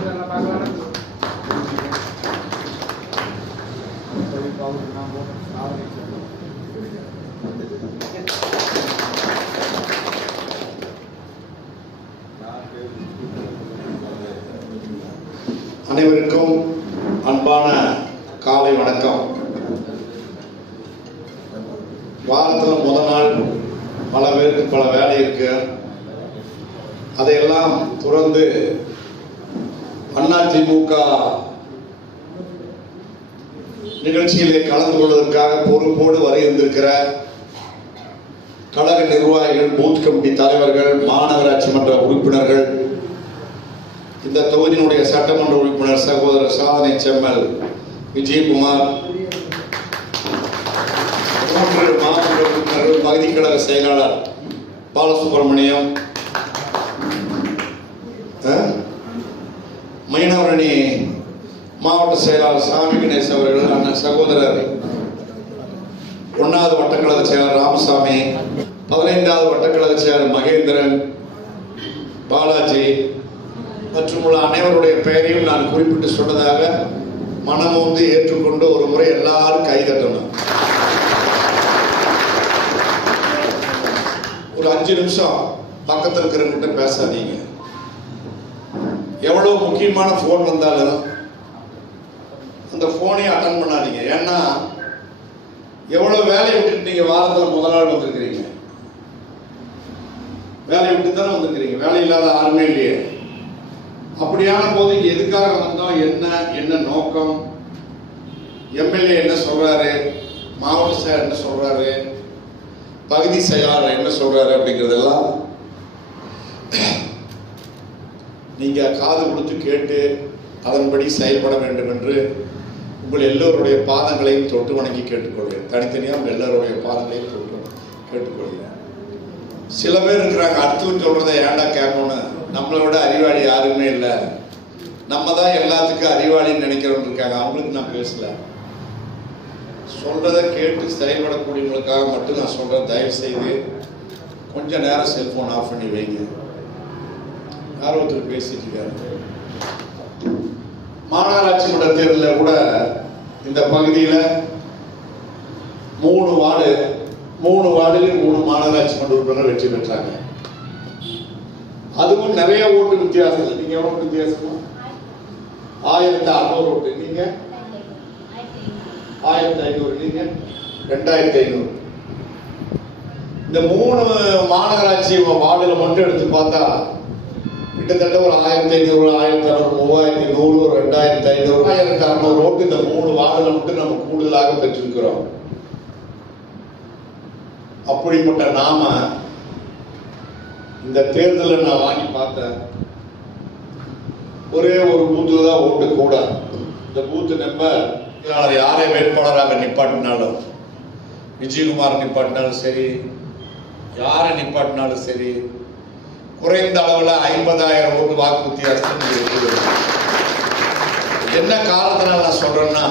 Gracias. AIADMK நிகழ்ச்சியிலே கலந்து கொள்வதற்காக பொறுப்போடு வரை இருந்திருக்கிற கழக நிர்வாகிகள் பூத் கமிட்டி தலைவர்கள் மாநகராட்சி மன்ற உறுப்பினர்கள் இந்த தொகுதியினுடைய சட்டமன்ற உறுப்பினர் சகோதரர் சாதனை செம்மல் விஜயகுமார் மூன்று மாவட்ட உறுப்பினர்கள் பகுதி கழக செயலாளர் பாலசுப்ரமணியம் அஹ், மைனவரணி மாவட்ட செயலாளர் சாமி கணேசன் அவர்கள் அண்ணன் சகோதரர் ஒன்னாவது வட்டக்கழக செயலர் ராமசாமி பதினைந்தாவது வட்டக்கழக செயலர் மகேந்திரன் பாலாஜி மற்றும் உள்ள அனைவருடைய பெயரையும் நான் குறிப்பிட்டு சொன்னதாக மனம் வந்து ஏற்றுக்கொண்டு ஒரு முறை எல்லாரும் கைதட்டணும் ஒரு அஞ்சு நிமிஷம் பக்கத்தில் இருக்கிறவங்கிட்ட பேசாதீங்க. எவ்வளோ முக்கியமான ஃபோன் வந்தாலும் அந்த ஃபோனையும் அட்டன் பண்ணாதீங்க. ஏன்னா எவ்வளோ வேலையை விட்டுட்டு நீங்கள் வாரத்தில் முதல் நாள் வந்திருக்கிறீங்க. வேலையை விட்டு தானே வந்திருக்கிறீங்க. வேலை இல்லாத யாருமே இல்லையே. அப்படியான போது எதுக்காக வந்தோம்? என்ன? என்ன நோக்கம்? எம்எல்ஏ என்ன சொல்கிறாரு மாவட்ட செயலர் என்ன சொல்கிறாரு பகுதி செயலாளர் என்ன சொல்கிறாரு அப்படிங்கிறதெல்லாம் நீங்கள் காது கொடுத்து கேட்டு அதன்படி செயல்பட வேண்டும் என்று உங்கள் எல்லோருடைய பாதங்களையும் தொட்டு வணங்கி கேட்டுக்கொள்வேன். தனித்தனியாக உங்கள் எல்லோருடைய பாதங்களையும் தொட்டு கேட்டுக்கொள்வேன். சில பேர் இருக்கிறாங்க அடுத்தவங்க சொல்கிறத ஏன்டா கேட்கணும்னு? நம்மளை விட அறிவாளி யாருமே இல்லை. நம்ம தான் எல்லாத்துக்கும் அறிவாளின்னு நினைக்கிறவங்க இருக்காங்க. அவங்களுக்கு நான் பேசல. சொல்கிறத கேட்டு செயல்படக்கூடியவங்களுக்காக மட்டும் நான் சொல்றேன். தயவு செய்து கொஞ்சம் நேரம் செல்போன் ஆஃப் பண்ணி வைங்க. யாரோ ஒருத்தர் பேசிட்டு இருக்காரு. மாநகராட்சி மன்ற தேர்தலில் கூட இந்த பகுதியில் மூணு வார்டு மூணு வார்டில் மூணு மாநகராட்சி மன்ற உறுப்பினர்கள் வெற்றி பெற்றாங்க. அதுவும் நிறைய ஓட்டு வித்தியாசம் இல்லை. நீங்க எவ்வளவு வித்தியாசமா? ஆயிரத்தி அறுநூறு ஓட்டு. நீங்க? ஆயிரத்தி ஐநூறு. நீங்க? ரெண்டாயிரத்தி ஐநூறு. இந்த மூணு மாநகராட்சி வார்டுல மட்டும் எடுத்து பார்த்தா கிட்டத்தட்ட ஒரு ஆயிரத்தி ஐநூறு ஆயிரத்தி அறுநூறு மூவாயிரத்தி நூறு ரெண்டாயிரத்தி ஐநூறு ஆயிரத்தி அறுநூறு ஓட்டு இந்த மூணு வார்டுல மட்டும் நம்ம கூடுதலாக பெற்றிருக்கிறோம். அப்படிப்பட்ட நாம இந்த தேர்தலை நான் வாங்கி பார்த்தேன். ஒரே ஒரு பூத்து தான் ஓட்டு கூட இந்த பூத்து நம்பர் யாரை வேட்பாளராக நிப்பாட்டினாலும் விஜயகுமார் நிப்பாட்டினாலும் சரி யாரை நிப்பாட்டினாலும் சரி குறைந்த அளவில் ஐம்பதாயிரம் ஓட்டு வாக்கு வித்தியாசத்தில் என்ன காரணத்தினால நான் சொல்றேன்னா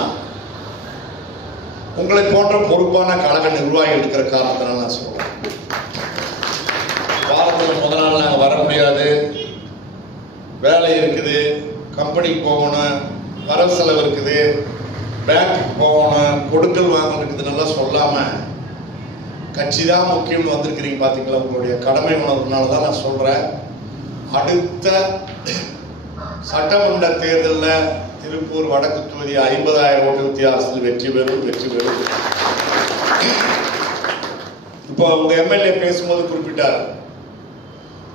உங்களை போன்ற பொறுப்பான கழக நிர்வாகிகள் இருக்கிற காரணத்தினால நான் சொல்றேன். வாரத்தில் முதல் நாள் நாங்கள் வர முடியாது. வேலை இருக்குது கம்பெனிக்கு போகணும் வரவு செலவு இருக்குது பேங்க்குக்கு போகணும் கொடுக்கல் வாங்கல் இருக்குதுன்னெல்லாம் நல்லா சொல்லாமல் கட்சி தான் முக்கியம்னு வந்திருக்கிறீங்க பார்த்தீங்களா உங்களுடைய கடமை உணர்வுனால தான் நான் சொல்கிறேன் அடுத்த சட்டமன்ற தேர்தலில் திருப்பூர் வடக்கு தொகுதி ஐம்பதாயிரம் ஓட்டு வித்தியாசத்தில் வெற்றி பெறும் வெற்றி பெறும். இப்போ உங்க எம்எல்ஏ பேசும்போது குறிப்பிட்டார்.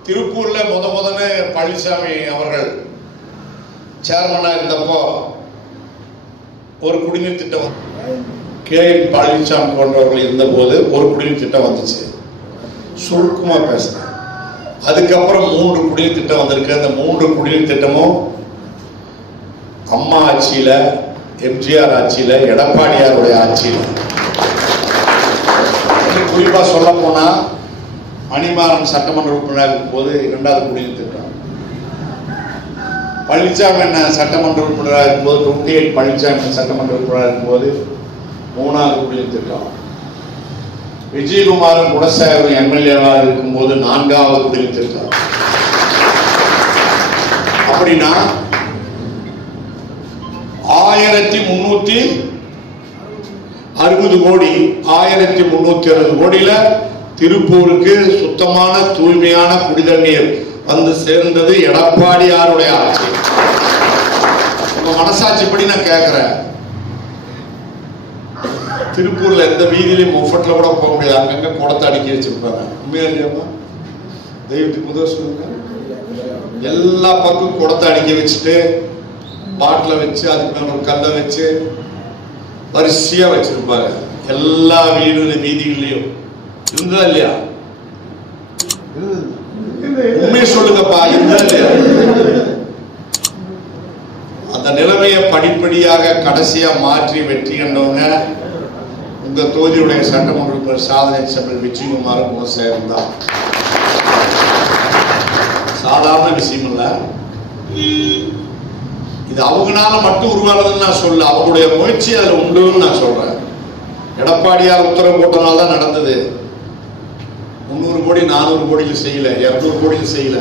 திருப்பூர்ல முத முதல்ல பழனிசாமி அவர்கள் சேர்மனாக இருந்தப்போ ஒரு குடிநீர் திட்டம் கே என் பழனிசாமி போன்றவர்கள் இருந்தபோது ஒரு குடிநீர் திட்டம் வந்துச்சு. சுருக்கமாக பேசுகிறேன் அதுக்கப்புறம் மூன்று குடிநீர் திட்டம் வந்திருக்கு. அந்த மூன்று குடிநீர் திட்டமும் அம்மா ஆட்சியில் எம்ஜிஆர் ஆட்சியில் எடப்பாடியாருடைய ஆட்சியில். குறிப்பாக சொல்ல போனால் மணிமாறன் சட்டமன்ற உறுப்பினராக இருக்கும்போது இரண்டாவது குடிநீர் திட்டம். பழனிசாமி என்ன சட்டமன்ற உறுப்பினராக இருக்கும்போது டுவெண்ட்டி எயிட் பழனிசாமி சட்டமன்ற உறுப்பினராக இருக்கும்போது மூணாவது குடிநீர் திட்டம் விஜயகுமாரன் குடசாகரம் எம்எல்ஏவாக இருக்கும்போது நான்காவது குடிநீர் திட்டம் அப்படின்னா ஆயிரத்தி முன்னூத்தி அறுபது கோடி ஆயிரத்தி முன்னூத்தி அறுபது கோடியில திருப்பூருக்கு சுத்தமான தூய்மையான குடிதண்ணீர் வந்து சேர்ந்தது எடப்பாடியாருடைய ஆட்சி. உங்க மனசாட்சிப்படி நான் கேட்கிறேன் திருப்பூர்ல எந்த வீதியிலையும் முஃபட்ல கூட போக முடியாது. அங்கங்க குடத்தை அடுக்கி வச்சிருப்பாங்க. உண்மையா இல்லையாமா தெய்வத்துக்கு முதல் சொல்லுங்க. எல்லா பக்கம் குடத்தை அடுக்கி வச்சுட்டு பாட்டில் வச்சு அதுக்கு மேலே ஒரு கல்லை வச்சு வரிசையா வச்சிருப்பாங்க. எல்லா வீடு வீதிகள்லயும். இருந்ததா இல்லையா? உண்மையை சொல்லுங்கப்பா. இருந்ததா இல்லையா? அந்த நிலைமையை படிப்படியாக கடைசியா மாற்றி வெற்றி கண்டவங்க உங்க தொகுதியுடைய சட்டமன்ற உறுப்பினர் சாதனை செம்மல் விஜயகுமார் குணசேகரன் தான் சாதாரண விஷயம் இல்ல. இது அவங்களால மட்டும் உருவானதுன்னு நான் சொல்ல அவங்களுடைய முயற்சி அதுல உண்டுன்னு நான் சொல்றேன். எடப்பாடியார் உத்தரவு போட்டனால தான் நடந்தது. முந்நூறு கோடி நானூறு கோடியில் செய்யல. இரநூறு கோடியில் செய்யல.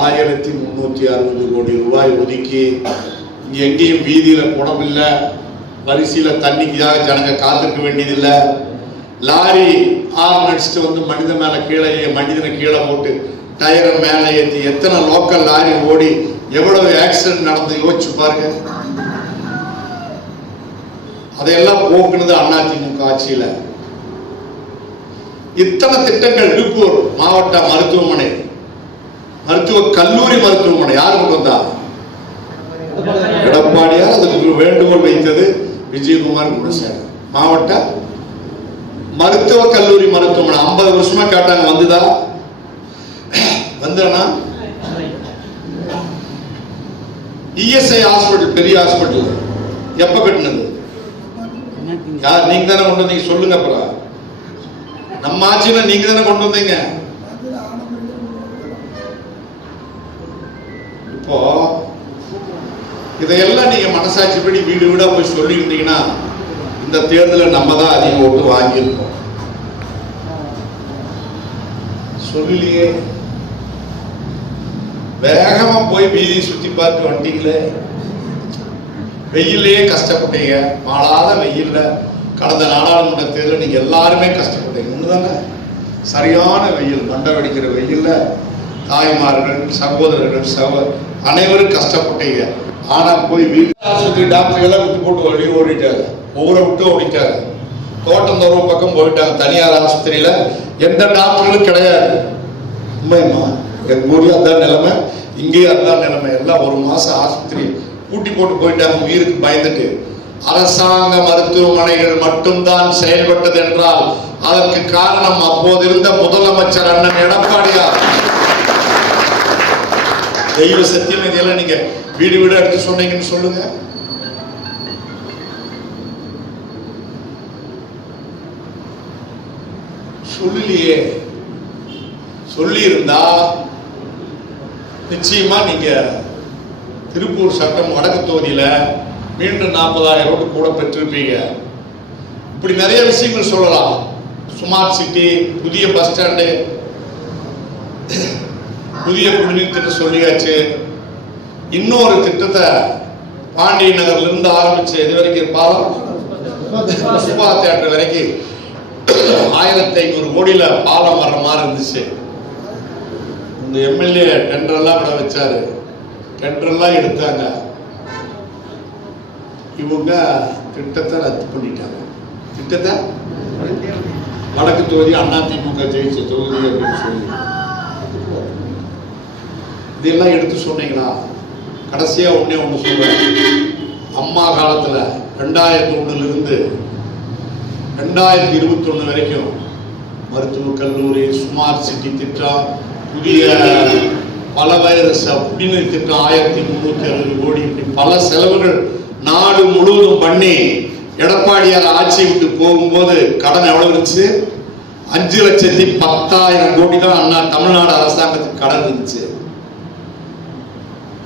ஆயிரத்தி முன்னூத்தி அறுபது கோடி ரூபாய் ஒதுக்கி இங்க எங்கேயும் வீதியில குடம் வரிசையில தண்ணிக்காக ஜனங்க காத்திருக்க வேண்டியதில்லை. லாரி ஆரம் அடிச்சுட்டு வந்து மனித மேல கீழே மனிதனை கீழே போட்டு டயரை மேலே ஏற்றி எத்தனை லோக்கல் லாரி ஓடி எவ்வளவு ஆக்சிடென்ட் நடந்து யோசிச்சு பாருங்க. அதையெல்லாம் போக்குனது அதிமுக ஆட்சியில. இத்தனை திட்டங்கள் திருப்பூர் மாவட்ட மருத்துவமனை மருத்துவ கல்லூரி மருத்துவமனை யார் கொண்டு வந்தா? எடப்பாடியார் அதுக்கு வேண்டுகோள் வைத்தது. விஜயகுமார் குணசேகர் மாவட்ட மருத்துவ கல்லூரி மருத்துவமனை. ஐம்பது வருஷமா கேட்டாங்க வந்துதா? வந்தனா இஎஸ்ஐ ஹாஸ்பிட்டல் பெரிய ஹாஸ்பிட்டல் எப்ப கட்டினது? யார் நீங்க தானே கொண்டு வந்தீங்க? சொல்லுங்க அப்புறம் நம்ம ஆட்சியில நீங்க தானே கொண்டு வந்தீங்க? இதையெல்லாம் நீங்க மனசாட்சிப்படி வீடு வீடா போய் சொல்லியிருந்தீங்கன்னா இந்த தேர்தலில் நம்ம தான் அதிக ஓட்டு வாங்கியிருக்கோம். சொல்லலையே வேகமா போய் வீதி சுத்தி பார்த்து வண்டிங்களே வெயிலே கஷ்டப்பட்டீங்க. மாறாத வெயிலில் கடந்த நாடாளுமன்ற தேர்தலில் நீங்க எல்லாருமே கஷ்டப்பட்டீங்க. ஒண்ணுதானே? சரியான வெயில் மண்டை வெடிக்கிற வெயிலில் தாய்மார்கள் சகோதரர்கள் சகோ அனைவரும் கஷ்டப்பட்டீங்க. ஆனா போய் வீட்டு ஆஸ்பத்திரி எல்லாம் விட்டு போட்டு வழி ஓடிட்டாங்க ஊரை விட்டு ஓடிட்டாங்க தோட்டந்தோறும் பக்கம் போயிட்டாங்க தனியார் ஆஸ்பத்திரியில. எந்த டாக்டர்களும் கிடையாது. உண்மையம்மா எங்க ஊர்ல அதான் நிலைமை இங்கேயும் அதான் நிலைமை. எல்லாம் ஒரு மாசம் ஆஸ்பத்திரி கூட்டி போட்டு போயிட்டாங்க. உயிருக்கு பயந்துட்டு. அரசாங்க மருத்துவமனைகள் மட்டும்தான் செயல்பட்டது என்றால் அதற்கு காரணம் அப்போது இருந்த முதலமைச்சர் அண்ணன் எடப்பாடியார். தெய்வ சத்தியம் இதெல்லாம் நீங்க வீடு வீடு எடுத்து சொன்னீங்கன்னு சொல்லுங்க. சொல்லலையே. சொல்லி இருந்தா நிச்சயமா நீங்க திருப்பூர் சட்டம் வடக்கு தொகுதியில மீண்டும் நாற்பதாயிரம் ஓட்டு கூட பெற்றிருப்பீங்க. இப்படி நிறைய விஷயங்கள் சொல்லலாம். ஸ்மார்ட் சிட்டி புதிய பஸ் ஸ்டாண்டு புதிய குடிநீர் திட்டம் சொல்லியாச்சு. இன்னொரு திட்டத்தை பாண்டிய நகர்ல இருந்து ஆரம்பிச்சு இது வரைக்கும் பாலம்? சுபா தேட்டர் வரைக்கும் ஆயிரத்தி ஐநூறு கோடியில பாலம் வர்ற மாதிரி இருந்துச்சு. இந்த எம்எல்ஏ டெண்டர் எல்லாம் கூட வச்சாரு. டெண்டர் எல்லாம் எடுத்தாங்க. இவங்க திட்டத்தை ரத்து பண்ணிட்டாங்க. திட்டத்தை? வடக்கு தொகுதி அதிமுக ஜெயிச்ச தொகுதி அப்படின்னு சொல்லி. இதெல்லாம் எடுத்து சொன்னீங்களா கடைசியா ஒன்றே ஒண்ணு சொல்றேன். அம்மா காலத்துல ரெண்டாயிரத்தி ஒண்ணுல இருந்து ரெண்டாயிரத்தி இருபத்தி ஒண்ணு வரைக்கும் மருத்துவக் கல்லூரி ஸ்மார்ட் சிட்டி திட்டம் புதிய பல வைரஸ் அப்படின்னு திட்டம் ஆயிரத்தி முன்னூத்தி அறுபது கோடி இப்படி பல செலவுகள் நாடு முழுவதும் பண்ணி எடப்பாடியார் ஆட்சி விட்டு போகும்போது கடன் எவ்வளவு இருந்துச்சு? அஞ்சு லட்சத்தி பத்தாயிரம் கோடி தான் அண்ணா தமிழ்நாடு அரசாங்கத்துக்கு கடன் இருந்துச்சு.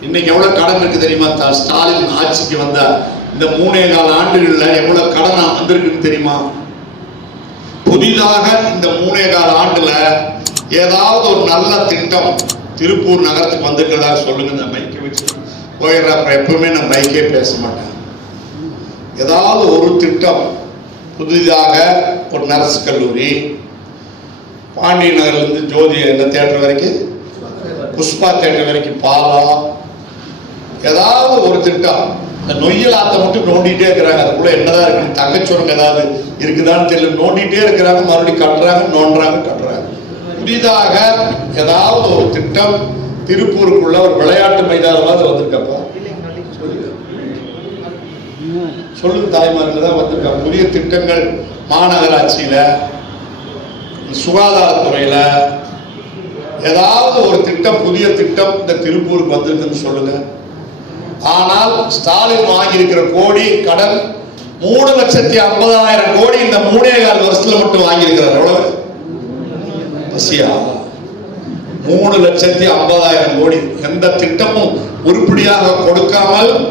இன்னைக்கு எவ்வளவு கடன் இருக்கு தெரியுமா? ஸ்டாலின் ஆட்சிக்கு வந்த இந்த மூணே கால ஆண்டுகள்ல எவ்வளவு கடன் வந்திருக்குன்னு தெரியுமா? புதிதாக இந்த மூணே கால ஆண்டுல ஏதாவது ஒரு நல்ல திட்டம் திருப்பூர் நகரத்துக்கு வந்திருக்கிறதா சொல்லுங்க. இந்த மைக்கை வச்சு போயிடுறப்ப எப்பவுமே நான் மைக்கே பேச மாட்டேன். ஏதாவது ஒரு திட்டம் புதிதாக ஒரு நர்ஸ் கல்லூரி பாண்டி நகர்லேருந்து ஜோதி என்ன தேட்டர் வரைக்கும்? புஷ்பா தேட்டர் வரைக்கும் பாலம் ஏதாவது ஒரு திட்டம். இந்த நொய்யல் ஆத்த மட்டும் நோண்டிட்டே இருக்கிறாங்க. அதுக்குள்ள என்னதான் இருக்கு? தங்கச்சுரங்க ஏதாவது இருக்குதான்னு தெரியல. நோண்டிட்டே இருக்கிறாங்க. மறுபடியும் கட்டுறாங்க நோண்டுறாங்க கட்டுறாங்க. புதிதாக ஏதாவது ஒரு திட்டம் திருப்பூருக்குள்ள ஒரு விளையாட்டு மைதானமாவது வந்திருக்கப்பா. சொல்லுங்க தாய்மார்கள் தான் வந்திருக்காங்க புதிய திட்டங்கள் மாநகராட்சியில சுகாதாரத்துறையில ஏதாவது ஒரு திட்டம் புதிய திட்டம் இந்த திருப்பூருக்கு வந்திருக்குன்னு சொல்லுங்க. ஆனால் ஸ்டாலின் வாங்கியிருக்கிற கோடி கடன் மூணு லட்சத்தி ஐம்பதாயிரம் கோடி இந்த மூணே கால் வருஷத்துல மட்டும் வாங்கியிருக்கிறார். எவ்வளவு? பசியா? மூணு லட்சத்தி ஐம்பதாயிரம் கோடி. எந்த திட்டமும் உருப்படியாக கொடுக்காமல்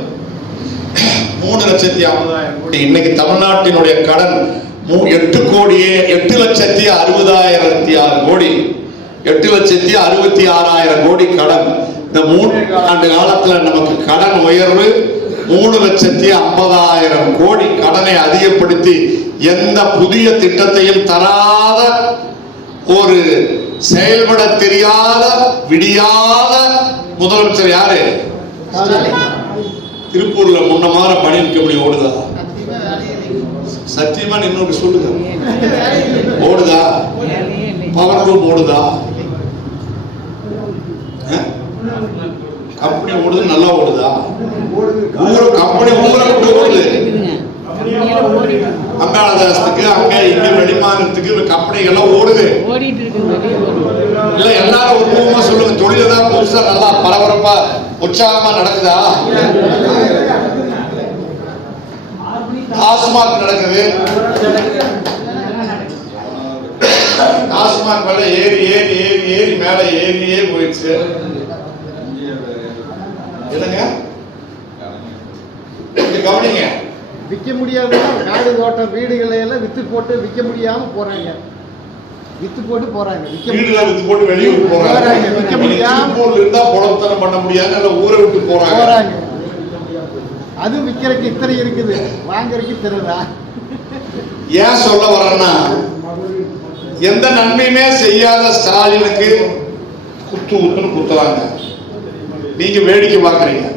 மூணு லட்சத்தி ஐம்பதாயிரம் கோடி. இன்னைக்கு தமிழ்நாட்டினுடைய கடன் மூ- எட்டு கோடியே எட்டு லட்சத்தி அறுபதாயிரத்தி ஆறு கோடி. எட்டு லட்சத்தி அறுபத்தி ஆறாயிரம் கோடி கடன். இந்த மூன்று ஆண்டு காலத்துல நமக்கு கடன் உயர்வு மூணு லட்சத்தி ஐம்பதாயிரம் கோடி கடனை அதிகப்படுத்தி எந்த புதிய திட்டத்தையும் தராத ஒரு செயல்பட தெரியாத விடியாத முதலமைச்சர் யாரு? திருப்பூர்ல முன்ன மாற நிற்க முடியும் ஓடுதா? சத்தியமா இன்னொரு சொல்லுங்க ஓடுதா? பவர் ரூம் ஓடுதா? கம்பெனி ஓடுது நல்லா ஓடுதா? ஊரு கம்பெனி ஊரை விட்டு ஓடுது? அங்காளதாசத்துக்கு அங்க இங்க வெளிமாநிலத்துக்கு கம்பெனிகள்லாம் ஓடுது. ஓடிட்டு இருக்கு வெளியே ஓடுது. இல்ல எல்லாரும் உருவமா சொல்லுங்க. தொழில தான் புதுசா நல்லா பரபரப்பா உற்சாகமா நடக்குதா? டாஸ்மாக் நடக்குது. டாஸ்மாக் மேல ஏறி ஏறி ஏறி ஏறி மேல ஏறியே போயிடுச்சு. என்னங்க? கவனிங்க. விற்க முடியாதுன்னா காடு தோட்டம் வீடுகளை எல்லாம் வித்து போட்டு விற்க முடியாம போறாங்க. வித்து போட்டு போறாங்க. விற்க வீடுல வித்து போட்டு வெளியூர் போறாங்க. விக்க முடியாம. திருப்பூர்ல இருந்தா புலத்தனம் பண்ண முடியாது இல்ல ஊரை விட்டு போறாங்க. போறாங்க. அது விற்கிறதுக்கு இத்தனை இருக்குது? வாங்குறதுக்கு இத்தனை ஏன் சொல்ல வரேன்னா எந்த நன்மையுமே செய்யாத ஸ்டாலினுக்கு குத்து குத்துன்னு குத்துறாங்க. நீங்க வேடிக்கை பார்க்குறீங்க.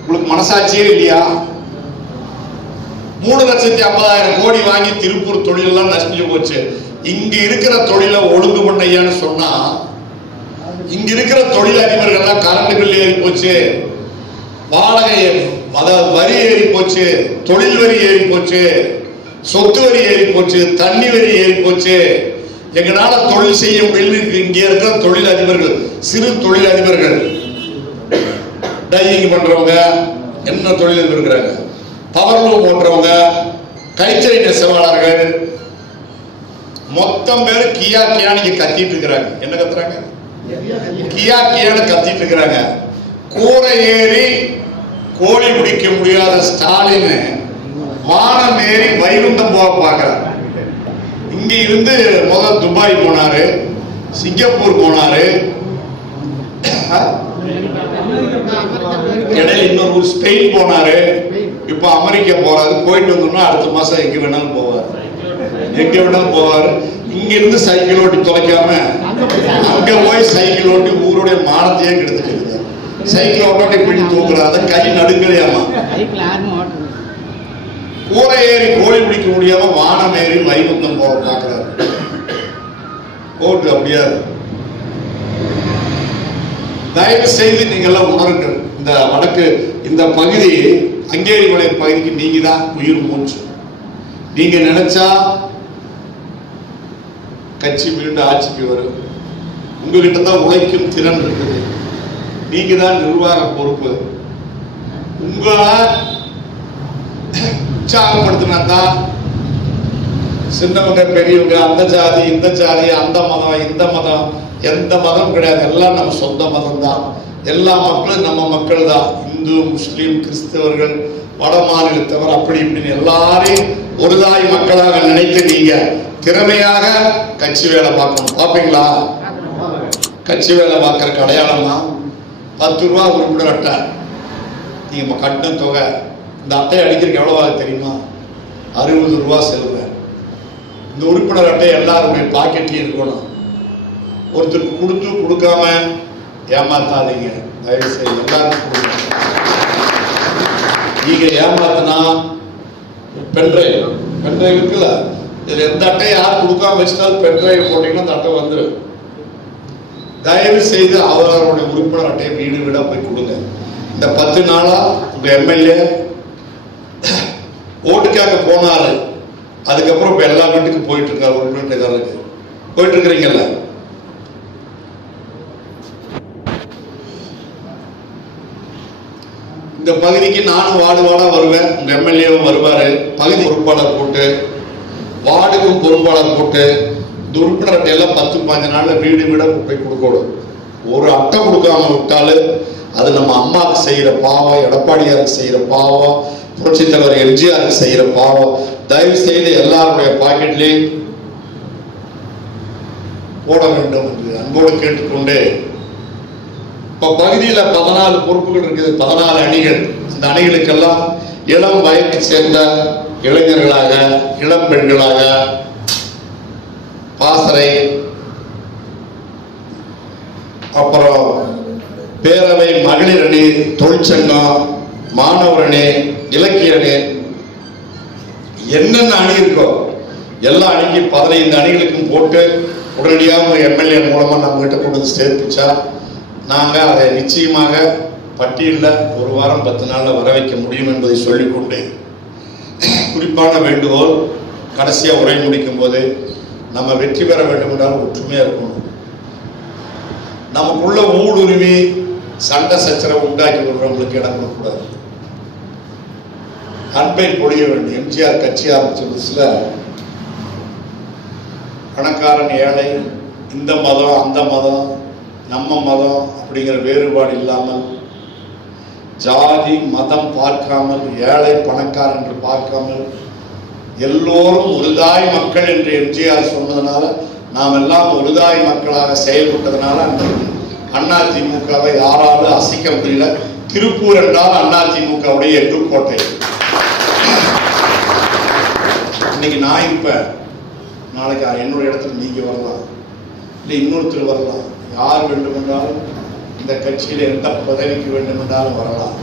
உங்களுக்கு மனசாட்சியே இல்லையா? மூணு லட்சத்தி ஐம்பதாயிரம் கோடி வாங்கி திருப்பூர் தொழிலெல்லாம் நஷ்டிச்சு போச்சு. இங்க இருக்கிற தொழிலை ஒழுங்கு பண்ணையான்னு சொன்னா இங்க இருக்கிற தொழில் அதிபர்கள்லாம் கரண்ட் பில் ஏறி போச்சு. வாடகை அதாவது வரி ஏறி போச்சு. தொழில் வரி ஏறி போச்சு. சொத்து வரி ஏறி போச்சு. தண்ணி வரி ஏறி போச்சு. எங்களால தொழில் செய்ய முடியல. இங்க இருக்கிற தொழில் அதிபர்கள் சிறு தொழில் டைவிங் பண்ணுறவங்க பண்றவங்க என்ன தொழில் இருக்கிறாங்க? பவர் லூம் ஓட்டுறவங்க கைத்தறி நெசவாளர்கள் மொத்தம் பேர் கியா கியானிக்கு கத்திட்டு இருக்கிறாங்க. என்ன கத்துறாங்க? கியா கியான்னு கத்திட்டு இருக்கிறாங்க. கூரை ஏறி கோழி பிடிக்க முடியாத ஸ்டாலின் வானம் ஏறி வைகுந்தம் போக பார்க்கிறார். இங்க இருந்து முதல் துபாய் போனாரு சிங்கப்பூர் போனாரு. இடையில இன்னொரு ஊர் ஸ்பெயின் போனாரு. இப்ப அமெரிக்கா போறாரு. போயிட்டு வந்தோம்னா அடுத்த மாசம் எங்க வேணாலும் போவார். எங்க வேணாலும் போவார். இங்க இருந்து சைக்கிள் ஓட்டி தொலைக்காம அங்க போய் சைக்கிள் ஓட்டி ஊருடைய மானத்தையே கெடுத்துட்டு சைக்கிள் ஓட்டி பிடி தூக்குறாரு. கை நடுங்கலையாமா? கூரை ஏறி கோழி பிடிக்க முடியாம வானம் ஏறி வைகுந்தம் போக பாக்குறாரு. கோட்டு அப்படியாது தயவு செய்து நீங்க எல்லாம் உணருங்கள். இந்த வடக்கு இந்த பகுதி அங்கேரி மலை பகுதிக்கு நீங்க தான் உயிர் மூச்சு. நீங்க நினைச்சா கட்சி மீண்டும் ஆட்சிக்கு வரும். உங்ககிட்ட தான் உழைக்கும் திறன் இருக்குது. நீங்க தான் நிர்வாக பொறுப்பு. உங்களை உற்சாகப்படுத்தினா தான் சின்னவங்க பெரியவங்க அந்த ஜாதி இந்த ஜாதி அந்த மதம் இந்த மதம் எந்த மதம் கிடையாது. எல்லாம் நம்ம சொந்த மதம் தான் எல்லா மக்களும் நம்ம மக்கள் தான் இந்து முஸ்லீம் கிறிஸ்தவர்கள் வட மாநிலத்தவர் அப்படி இப்படின்னு எல்லாரையும் ஒரு தாய் மக்களாக நினைத்து நீங்க திறமையாக கட்சி வேலை பார்க்கணும். பார்ப்பீங்களா கட்சி வேலை பார்க்கறக்கு அடையாளமா பத்து ரூபா உறுப்பினர் அட்டை. நீங்க கட்டின தொகை இந்த அட்டை அடிக்கிறதுக்கு எவ்வளவு தெரியுமா? அறுபது ரூபா செல்வேன் இந்த உறுப்பினர் அட்டை எல்லாருடைய பாக்கெட்லையும் இருக்கணும். ஒருத்தருக்கு கொடுத்து கொடுக்காம ஏமாத்தாதீங்க. தயவு செய்து எல்லாருக்கும் கொடுங்க. நீங்க ஏமாத்தினா பென்ட்ரைவ் பென்ட்ரைவ் இருக்குல்ல? இதுல எந்த அட்டையை யார் கொடுக்காம வச்சுட்டாலும் பென்ட்ரைவ் போட்டீங்கன்னா அந்த அட்டை வந்துடும் தயவு செய்து அவரவருடைய உறுப்பினர் அட்டையை வீடு வீடா போய் கொடுங்க. இந்த பத்து நாளா உங்க எம்எல்ஏ ஓட்டுக்காக போனாரு. அதுக்கப்புறம் இப்போ எல்லா வீட்டுக்கும் போயிட்டு இருக்காரு வீட்டுக்காரருக்கு போயிட்டு இருக்கிறீங்கல்ல இந்த பகுதிக்கு நானும் வார்டு வார்டாக வருவேன். உங்க எம்எல்ஏவும் வருவார். பகுதி பொறுப்பாளர் போட்டு வார்டுக்கும் பொறுப்பாளர் போட்டு இந்த உறுப்பினர்கிட்ட எல்லாம் பத்து பாஞ்சு நாளில் வீடு வீட குப்பை கொடுக்கணும். ஒரு அட்டை கொடுக்காம விட்டாலும் அது நம்ம அம்மாவுக்கு செய்கிற பாவம் எடப்பாடியாருக்கு செய்கிற பாவம் புரட்சி தலைவர் எம்ஜிஆர் செய்யற பாவம். தயவு செய்து எல்லாருடைய பாக்கெட்லேயும் போட வேண்டும் என்று அன்போடு கேட்டுக்கொண்டு இப்ப பகுதியில பதினாலு பொறுப்புகள் இருக்குது பதினாலு அணிகள். இந்த அணிகளுக்கெல்லாம் இளம் வயதை சேர்ந்த இளைஞர்களாக இளம் பெண்களாக பாசறை அப்புறம் பேரவை மகளிர் அணி தொழிற்சங்கம் மாணவரனே இலக்கியனே என்னென்ன அணி இருக்கோ எல்லா அணிக்கும் பதினைந்து அணிகளுக்கும் போட்டு உடனடியாக எம்எல்ஏ மூலமாக நம்ம கிட்ட கொண்டு வந்து சேர்த்துச்சா? நாங்கள் அதை நிச்சயமாக பட்டியலில் ஒரு வாரம் பத்து நாளில் வர வைக்க முடியும் என்பதை சொல்லிக்கொண்டு குறிப்பான வேண்டுகோள் கடைசியாக உரை முடிக்கும் போது நம்ம வெற்றி பெற வேண்டும் என்றால் ஒற்றுமையாக இருக்கணும். நமக்குள்ள ஊடுருவி சண்டை சச்சரவு உண்டாக்கி விடுறவங்களுக்கு இடம் கொடுக்கக்கூடாது. அன்பை பொழிய வேண்டும் எம்ஜிஆர் கட்சி ஆரம்பிச்ச புதுசுல பணக்காரன் ஏழை இந்த மதம் அந்த மதம் நம்ம மதம் அப்படிங்கிற வேறுபாடு இல்லாமல் ஜாதி மதம் பார்க்காமல் ஏழை பணக்காரன் என்று பார்க்காமல் எல்லோரும் ஒருதாய் மக்கள் என்று எம்ஜிஆர் சொன்னதுனால நாம் எல்லாம் ஒருதாய் மக்களாக செயல்பட்டதுனால அண்ணா திமுகவை யாராலும் அசைக்க முடியல. திருப்பூர் என்றால் அண்ணா திமுகவுடைய எதிர்கோட்டை அன்னைக்கு நான் இருப்பேன் நாளைக்கு என்னோட இடத்துல நீங்க வரலாம். இல்லை இன்னொருத்தர் வரலாம். யார் வேண்டுமென்றாலும் இந்த கட்சியில் எந்த பதவிக்கு வேண்டுமென்றாலும் வரலாம்.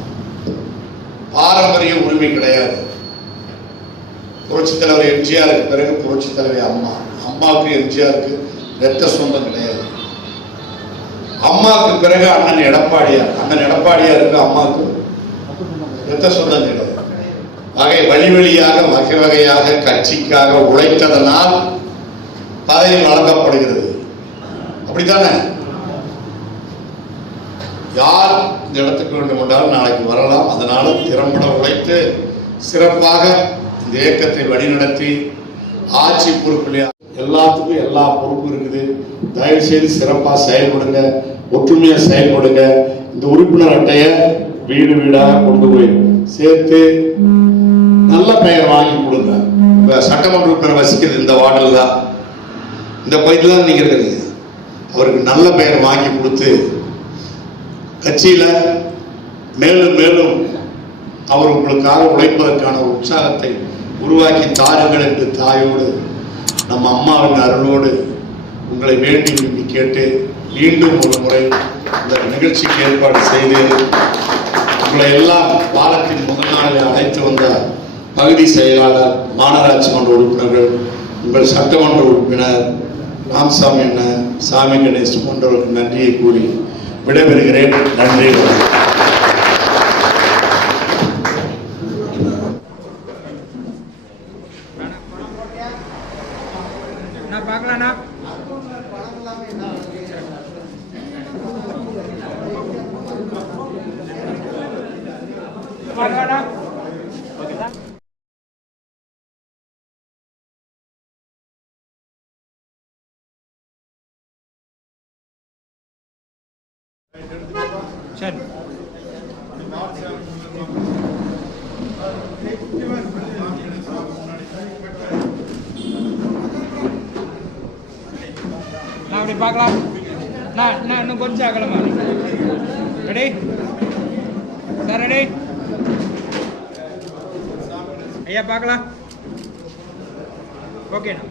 பாரம்பரிய உரிமை கிடையாது. புரட்சித் தலைவர் எம்ஜிஆருக்கு பிறகு புரட்சித் தலைவர் அம்மா. அம்மாவுக்கு எம்ஜிஆருக்கு ரத்த சொந்தம் கிடையாது. அம்மாவுக்கு பிறகு அண்ணன் எடப்பாடியார். அண்ணன் எடப்பாடியாருக்கு அம்மாவுக்கு ரத்த சொந்தம் கிடையாது. வகை வழி வழியாக வகை வகையாக கட்சிக்காக உழைத்ததனால் பதவி வழங்கப்படுகிறது. அப்படித்தானே? யார் இந்த இடத்துக்கு வேண்டும் என்றாலும் நாளைக்கு வரலாம். அதனால திறம்பட உழைத்து சிறப்பாக இந்த இயக்கத்தை வழிநடத்தி ஆட்சி பொறுப்பில் எல்லாத்துக்கும் எல்லா பொறுப்பும் இருக்குது. தயவு செய்து சிறப்பாக செயல்படுங்க ஒற்றுமையாக செயல்படுங்க. இந்த உறுப்பினர் அட்டையை வீடு வீடாக கொண்டு போய் சேர்த்து நல்ல பெயர் வாங்கி கொடுங்க. இப்போ சட்டமன்ற உறுப்பினர் வசிக்கிறது இந்த வார்டில் தான். இந்த பகுதியில் தான் நீங்கள் இருக்கிறீங்க அவருக்கு நல்ல பெயர் வாங்கி கொடுத்து கட்சியில் மேலும் மேலும் அவர் உங்களுக்காக உழைப்பதற்கான உற்சாகத்தை உருவாக்கி தாருங்கள் என்று தாயோடு நம்ம அம்மாவின் அருளோடு உங்களை வேண்டி விரும்பி கேட்டு மீண்டும் ஒரு முறை இந்த நிகழ்ச்சிக்கு ஏற்பாடு செய்து உங்களை எல்லாம் பாலத்தின் முதல் நாளில் அழைத்து வந்த பகுதி செயலாளர் மாநகராட்சி மன்ற உறுப்பினர்கள் உங்கள் சட்டமன்ற உறுப்பினர் ராம்சாமி அண்ணன் சாமி கணேஷ் போன்றவர்களுக்கு நன்றியை கூறி விடைபெறுகிறேன். நன்றி வணக்கம் நான் பார்க்கலாண்ணா பார்க்கலாண்ணா சரி நான் அப்படி பார்க்கலாம். நான் நான் இன்னும் கொஞ்சம் அகலமா. ரெடி சார் ரெடி ஐயா பார்க்கலாம். ஓகேண்ணா